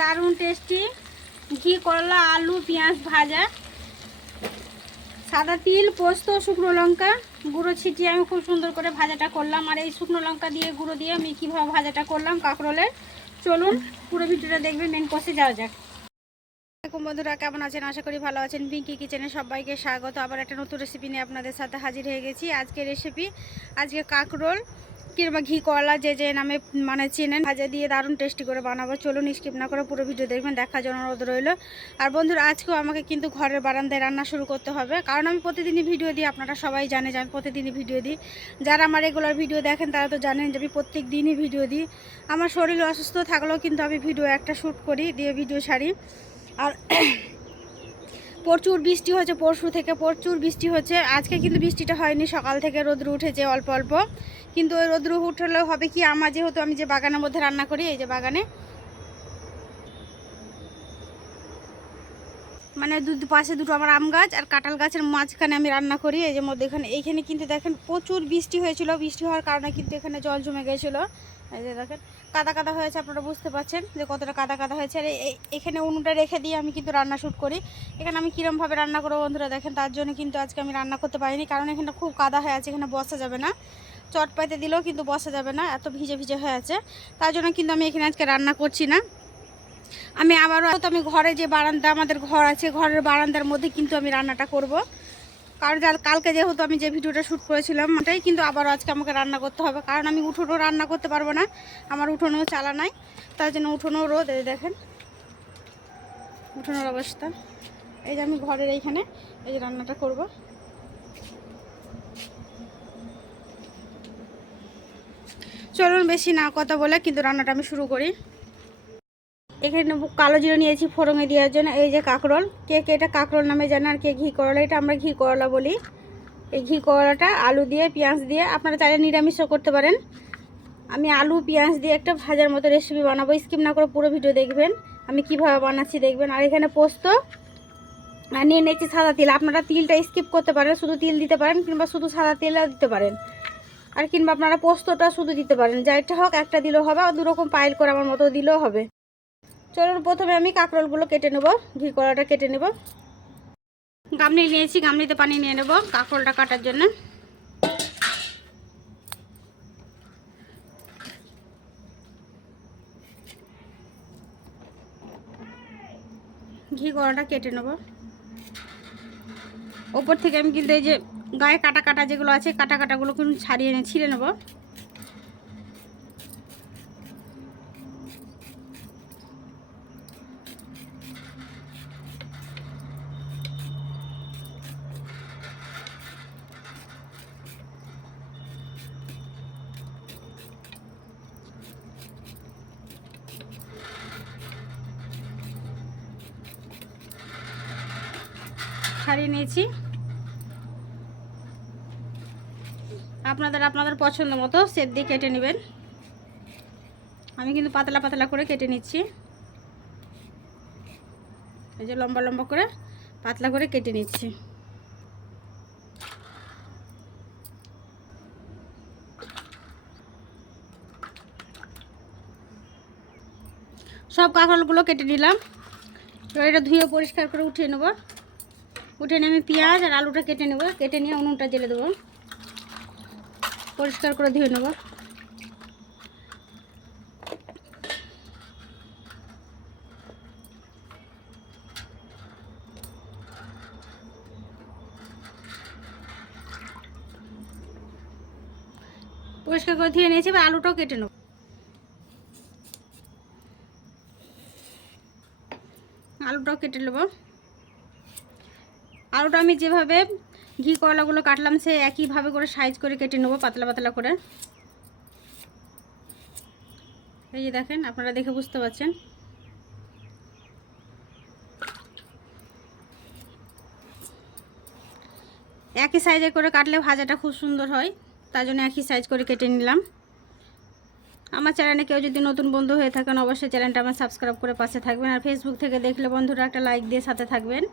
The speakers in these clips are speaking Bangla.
দারুণ টেস্টি ঘি করলা আলু পেঁয়াজ ভাজা, সাদা তিল পোস্ত শুকনো লঙ্কা গুঁড়ো ছিটিয়ে আমি খুব সুন্দর করে ভাজাটা করলাম। আর এই শুকনো লঙ্কা দিয়ে গুঁড়ো দিয়ে আমি কীভাবে ভাজাটা করলাম কাঁকরোলের, চলুন পুরো ভিডিওটা দেখবেন। মেন কোর্সে যাওয়া যাক। বন্ধুরা কেমন আছেন? আশা করি ভালো আছেন। পিঙ্কি কিচেনে সবাইকে স্বাগত। আবার একটা নতুন রেসিপি নিয়ে আপনাদের সাথে হাজির হয়ে গেছি। আজকে রেসিপি কাঁকরোল কিংবা ঘি কলা যে নামে মানে চেনেন, ভাজা দিয়ে দারুণ টেস্টি করে বানাবো। চলুন স্কিপ না করে পুরো ভিডিও দেখবেন, দেখার জন্য অনুরোধ রইল। আর বন্ধুরা আজকেও আমাকে কিন্তু ঘরের বারান্দায় রান্না শুরু করতে হবে, কারণ আমি প্রতিদিনই ভিডিও দিই। আপনারা সবাই জানে যে আমি প্রতিদিনই ভিডিও দিই। যারা আমার রেগুলার ভিডিও দেখেন তারা তো জানেন যে আমি প্রত্যেক দিনই ভিডিও দিই। আমার শরীর অসুস্থ থাকলেও কিন্তু আমি ভিডিও একটা শ্যুট করি, দিয়ে ভিডিও ছাড়ি। আর প্রচুর বৃষ্টি হচ্ছে, পরশু থেকে প্রচুর বৃষ্টি হচ্ছে। আজকে কিন্তু বৃষ্টিটা হয়নি, সকাল থেকে রোদ্র উঠেছে অল্প অল্প। কিন্তু ওই রোদ্র উঠলেও হবে কি, আমার যেহেতু আমি যে বাগানের মধ্যে রান্না করি, এই যে বাগানে মানে পাশে দুটো আমার আম গাছ আর কাঁঠাল গাছের মাঝখানে আমি রান্না করি। এই যে মধ্যে এইখানে কিন্তু দেখেন প্রচুর বৃষ্টি হয়েছিল। বৃষ্টি হওয়ার কারণে কিন্তু এখানে জল জমে গেছিলো। এই যে দেখেন কাদা কাদা হয়েছে, আপনারা বুঝতে পারছেন যে কতটা কাদা কাদা হয়েছে। আর এখানে উনুনটা রেখে দিয়ে আমি কিন্তু রান্না শ্যুট করি। এখানে আমি কীরমভাবে রান্না করবো বন্ধুরা দেখেন, তার জন্য কিন্তু আজকে আমি রান্না করতে পারিনি, কারণ এখানে খুব কাদা হয়ে আছে। এখানে বসা যাবে না, চট পাইতে দিলেও কিন্তু বসা যাবে না, এত ভিজে ভিজে হয়ে আছে। তার জন্য কিন্তু আমি এখানে আজকে রান্না করছি না। আমি আবারও আমি ঘরে যে বারান্দা আমাদের ঘর আছে, ঘরের বারান্দার মধ্যে কিন্তু আমি রান্নাটা করব। কারণ কালকে যেহেতু আমি যে ভিডিওটা শ্যুট করেছিলাম ওটাই কিন্তু আবারও আজকে আমাকে রান্না করতে হবে, কারণ আমি উঠোনও রান্না করতে পারবো না, আমার উঠোনও চালা নাই। তার জন্য উঠোনও রোদ। এই দেখেন উঠোনের অবস্থা। এই যে আমি ঘরের এইখানে এই যে রান্নাটা করব। চলুন বেশি না কথা বলে কিন্তু রান্নাটা আমি শুরু করি। এখানে কালো জিরে নিয়েছি ফোড়নে দেওয়ার জন্য। এই যে কাঁকরোল, কে এটা কাঁকরোল নামে জানে, আর কে ঘি করলা, এটা আমরা ঘি করলা বলি। এই ঘি করলাটা আলু দিয়ে পেঁয়াজ দিয়ে, আপনারা চাইলে নিরামিষও করতে পারেন। আমি আলু পেঁয়াজ দিয়ে একটা ভাজার মতো রেসিপি বানাবো। স্কিপ না করে পুরো ভিডিও দেখবেন, আমি কিভাবে বানাচ্ছি দেখবেন। আর এখানে পোস্ত নিয়ে নিয়েছি সাদা তিল। আপনারা তিলটা স্কিপ করতে পারেন, শুধু তিল দিতে পারেন, কিংবা শুধু সাদা তেলও দিতে পারেন। আর কিংবা আপনারা পোস্তটা শুধু দিতে পারেন, যাইটা হোক একটা দিলেও হবে, আর দুরকম পাইল করে আমার মতো দিলেও হবে। চলুন প্রথমে আমি কাঁকরোলগুলো কেটে নেব, ঘি কলাটা কেটে নেব। গামলি নিয়েছি, গামলিতে পানি নিয়ে নেব কাঁকরোলটা কাটার জন্য। ঘি কলাটা কেটে নেব। ওপর থেকে আমি কিন্তু এই যে গায়ে কাটা কাটা যেগুলো আছে, কাটা কাটাগুলো কিন্তু ছিঁড়ে নেব। ছাড়িয়ে নিয়েছি। আপনাদের পছন্দ মতো শেপ দিয়ে কেটে নেবেন। আমি কিন্তু পাতলা পাতলা করে কেটে নিচ্ছি। এই যে লম্বা লম্বা করে পাতলা করে কেটে নিচ্ছি। সব কাঁকরোলগুলো কেটে নিলাম। এবার এটা ধুয়ে পরিষ্কার করে উঠিয়ে নেব। উঠে নিয়ে আমি পেঁয়াজ আর আলুটা কেটে নেব। কেটে নিয়ে উনুনটা জ্বেলে দেবো, পরিষ্কার করে ধুয়ে নেব। পরিষ্কার করে ধুয়ে নিয়েছি। এবার আলুটাও কেটে নেব। আলুটাও কেটে নেব। আলুটা আমি যেভাবে ঘি কলাগুলো কাটলাম সে একইভাবে করে সাইজ করে কেটে নেব, পাতলা পাতলা করে। এই যে দেখেন, আপনারা দেখে বুঝতে পারছেন। একই সাইজে করে কাটলে ভাজাটা খুব সুন্দর হয়, তার জন্য একই সাইজ করে কেটে নিলাম। আমার চ্যানেলে কেউ যদি নতুন বন্ধু হয়ে থাকেন অবশ্যই চ্যানেলটা আমার সাবস্ক্রাইব করে পাশে থাকবেন। আর ফেসবুক থেকে দেখলে বন্ধুরা একটা লাইক দিয়ে সাথে থাকবেন।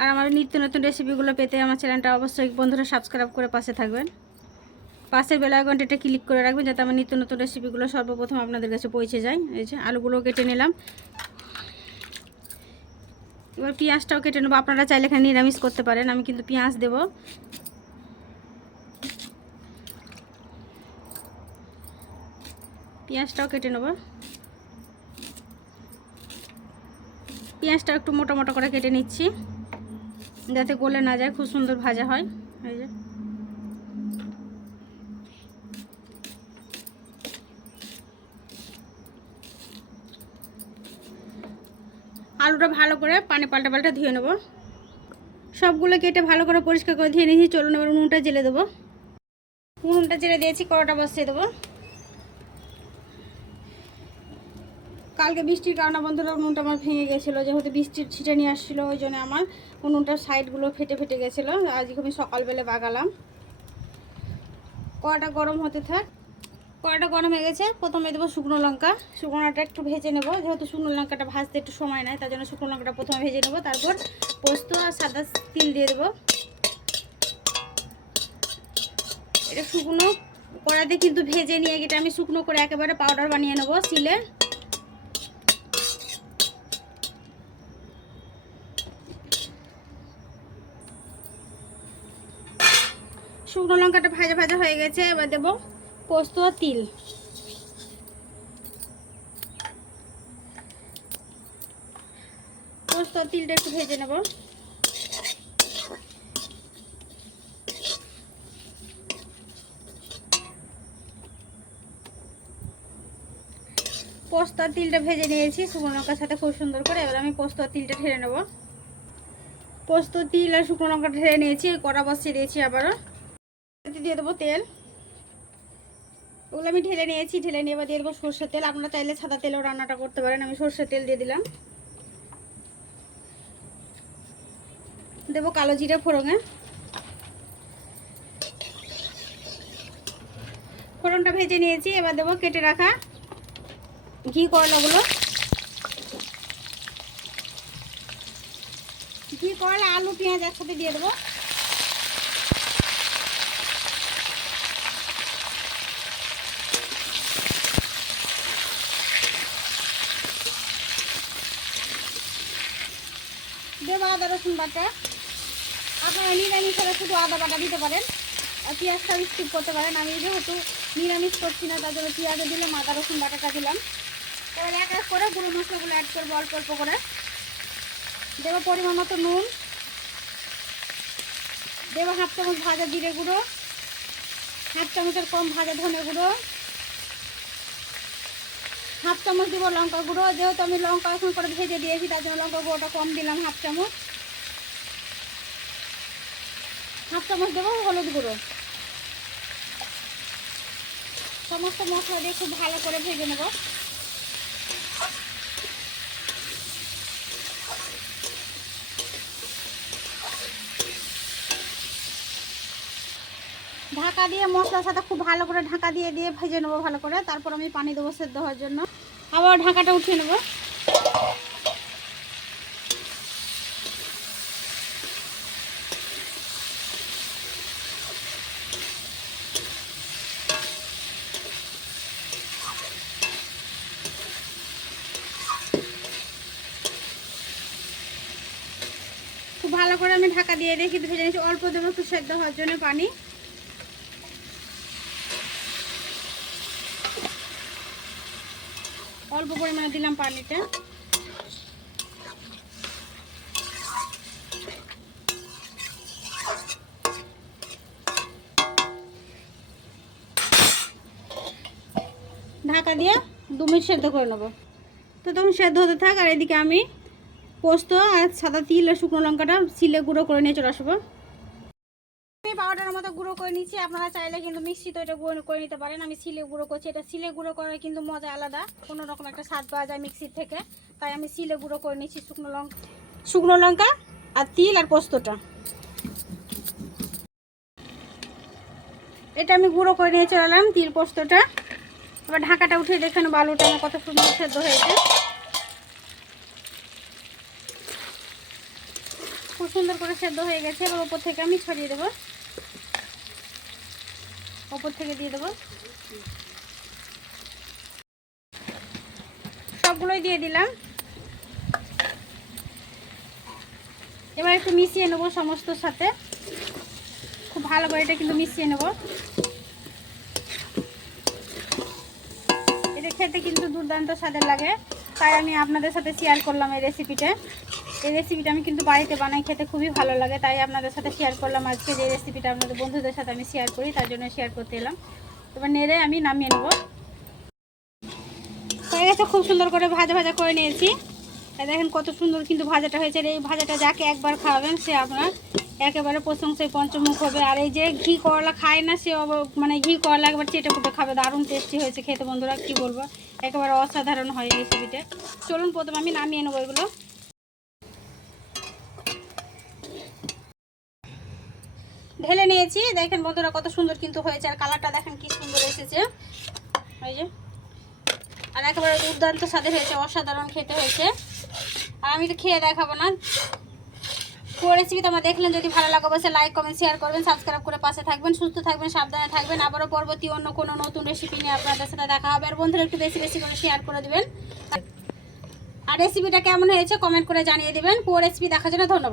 আর আমার নিত্য নতুন রেসিপিগুলো পেতে আমার চ্যানেলটা অবশ্যই বন্ধুরা সাবস্ক্রাইব করে পাশে থাকবেন। পাশের বেল আইকনটা ক্লিক করে রাখবেন যাতে আমার নিত্য নতুন রেসিপিগুলো সর্বপ্রথম আপনাদের কাছে পৌঁছে যায়। এই যে আলুগুলো কেটে নিলাম। এবার পেঁয়াজটাও কেটে নেবো। আপনারা চাইলে এখানে নিরামিষ করতে পারেন, আমি কিন্তু পেঁয়াজ দেব। পেঁয়াজটাও কেটে নেব। পেঁয়াজটা একটু মোটা মোটা করে কেটে নিচ্ছি যাতে গলে না যায়, খুব সুন্দর ভাজা হয়। এই যে আলুটা ভালো করে পানি পাল্টা ধুয়ে নেব। সবগুলো কেটে ভালো করে পরিষ্কার করে ধুয়ে নিয়েছি। চলুন এবার উনুনটা জেলে দেবো। উনুনটা জেলে দিয়েছি, কড়াটা বসিয়ে দেবো। কালকে বৃষ্টির কারণে বন্ধুরা উনুনটা আমার ভেঙে গেছিলো, যেহেতু বৃষ্টির ছিটে নিয়ে আসছিলো, ওই জন্য আমার উনুনটার সাইডগুলো ফেটে গেছিলো। আজকে আমি সকালবেলা বাগালাম। কড়াটা গরম হতে থাক। কড়াটা গরম হয়ে গেছে। প্রথমে দেবো শুকনো লঙ্কা। শুকনোটা একটু ভেজে নেব, যেহেতু শুকনো লঙ্কাটা ভাজতে একটু সময় নেয়, তার জন্য শুকনো লঙ্কাটা প্রথমে ভেজে নেব। তারপর পোস্ত আর সাদা তিল দিয়ে দেবো। এটা শুকনো কড়াতে কিন্তু ভেজে নিয়ে এটা আমি শুকনো করে একেবারে পাউডার বানিয়ে নেব সিলে। শুকনো লঙ্কাটা ভাজা হয়ে গেছে। এবার দেবো পোস্ত আর তিল। পোস্ত আর তিলটা একটু ভেজে নেব। পোস্ত আর তিলটা ভেজে নিয়েছি শুকনো লঙ্কার সাথে খুব সুন্দর করে। এবার আমি পোস্ত আর তিলটা ঢেলে নেব। পোস্ত তিল আর শুকনো লঙ্কাটা ঢেলে নিয়েছি। কড়া বসিয়ে দিয়েছি আবারও। দিয়ে দেবো তেল। ওগুলো আমি ঢেলে নিয়েছি। ঢেলে নিয়ে এবার দিয়ে দেবো সর্ষের তেল। আপনারা চাইলে সাদা তেলেও রান্নাটা করতে পারেন। আমি সর্ষের তেল দিয়ে দিলাম। দেবো কালো জিরে ফোড়নে। ফোড়নটা ভেজে নিয়েছি। এবার দেবো কেটে রাখা ঘি করলাগুলো। ঘি করলা আলু পেঁয়াজ একসাথে দিয়ে দেবো। দেবো আদা রসুন বাটা। আপনারা নিরামিষ হলে শুধু আদা বাটা দিতে পারেন, আর পেঁয়াজটা স্কিপ করতে পারেন। আমি যেহেতু নিরামিষ করছি না, তার জন্য পেঁয়াজে দিলাম, আদা রসুন বাটাটা দিলাম। এবার এক এক করে গুঁড়ো মশলাগুলো অ্যাড করবো অল্প অল্প করে। দেবো পরিমাণ মতো নুন। দেবো হাফ চামচ ভাজা জিরে গুঁড়ো, হাফ চামচের কম ভাজা ধনে গুঁড়ো, হাফ চামচ দেবো লঙ্কা গুঁড়ো। যেহেতু আমি লঙ্কা এখন করে ভেজে দিয়েছি, তার জন্য লঙ্কা গুঁড়োটা কম দিলাম, হাফ চামচ। হাফ চামচ দেবো হলুদ গুঁড়ো। সমস্ত মশলা দিয়ে খুব ভালো করে ভেজে নেব। ঢাকা দিয়ে মশলার সাথে খুব ভালো করে ঢাকা দিয়ে ভেজে নেবো ভালো করে। তারপর আমি পানি দেবো সেদ্ধ হওয়ার জন্য। আবার ঢাকাটা উঠিয়ে নেব। খুব ভালো করে আমি ঢাকা দিয়ে রেখে ভেজে নিয়েছি। অল্প দেবো একটু সেদ্ধ হওয়ার জন্য পানি। অল্প পরিমাণে দিলাম পানিতে। ঢাকা দিয়ে 2 মিনিট সেদ্ধ করে নেবো। তো তখন সেদ্ধ হতে থাক, আর এদিকে আমি পোস্ত আর সাদা তিল আর শুকনো লঙ্কাটা সিলে গুঁড়ো করে নিয়ে চলে আসবো। আমি পাউডারের মতো গুঁড়ো করে নিচ্ছি। আপনারা চাইলে কিন্তু মিক্সিতে এটা গুঁড়ো করে নিতে পারেন। আমি সিলে গুঁড়ো করছি। এটা সিলে গুঁড়ো করার কিন্তু মজা আলাদা, অন্যরকম একটা স্বাদ পাওয়া যায় মিক্সির থেকে। তাই আমি সিলে গুঁড়ো করে নিচ্ছি শুকনো লঙ্কা আর তিল আর পোস্তটা। এটা আমি গুঁড়ো করে নিয়ে চলে এলাম তিল পোস্তটা। এবার ঢাকাটা উঠে দেখে নেবো আলুটা আমার কত সুন্দর সেদ্ধ হয়েছে। খুব সুন্দর করে সেদ্ধ হয়ে গেছে। এবার ওপর থেকে আমি ছড়িয়ে দেবো। ওপর থেকে দিয়ে দেবো, সবগুলোই দিয়ে দিলাম। এবার একটু মিশিয়ে নেবো সমস্তর সাথে, খুব ভালো করে এটা কিন্তু মিশিয়ে নেব। এটা খেতে কিন্তু দুর্দান্ত স্বাদের লাগে, তাই আমি আপনাদের সাথে শেয়ার করলাম এই রেসিপিটা। এই রেসিপিটা আমি কিন্তু বাড়িতে বানাই, খেতে খুবই ভালো লাগে, তাই আপনাদের সাথে শেয়ার করলাম আজকে। যে রেসিপিটা আপনাদের বন্ধুদের সাথে আমি শেয়ার করি, তার জন্য শেয়ার করতে এলাম। এবার নেড়ে আমি নামিয়ে নেব। হয়ে গেছে, খুব সুন্দর করে ভাজা ভাজা করে নিয়েছি। দেখেন কত সুন্দর কিন্তু ভাজাটা হয়েছে। এই ভাজাটা যাকে একবার খাওয়াবেন সে আপনার একেবারে প্রশংসায় পঞ্চমুখ হবে। আর এই যে ঘি করলা খায় না সে মানে ঘি করলা একবার চেটে পুটে খাবে, দারুণ টেস্টি হয়েছে খেতে বন্ধুরা, কি বলবো, একেবারে অসাধারণ হয় এই রেসিপিটা। চলুন প্রথমে আমি নামিয়ে নেবো এগুলো। ঢেলে নিয়েছি, দেখেন বন্ধুরা কত সুন্দর কিন্তু হয়েছে। আর কালারটা দেখেন কি সুন্দর এসেছে, এই যে, আর একেবারে দুর্দান্ত স্বাদের হয়েছে, অসাধারণ খেতে হয়েছে। আর আমি তো খেয়ে দেখাবো না। পুরো রেসিপিটা আমার দেখলেন, যদি ভালো লাগে অবশ্যই লাইক কমেন্ট শেয়ার করবেন, সাবস্ক্রাইব করে পাশে থাকবেন। সুস্থ থাকবেন, সাবধানে থাকবেন। আবারও পরবর্তী অন্য কোনো নতুন রেসিপি নিয়ে আপনাদের সাথে দেখা হবে। আর বন্ধুরা একটু বেশি বেশি করে শেয়ার করে দেবেন। আর রেসিপিটা কেমন হয়েছে কমেন্ট করে জানিয়ে দেবেন। পুরো রেসিপি দেখার জন্য ধন্যবাদ।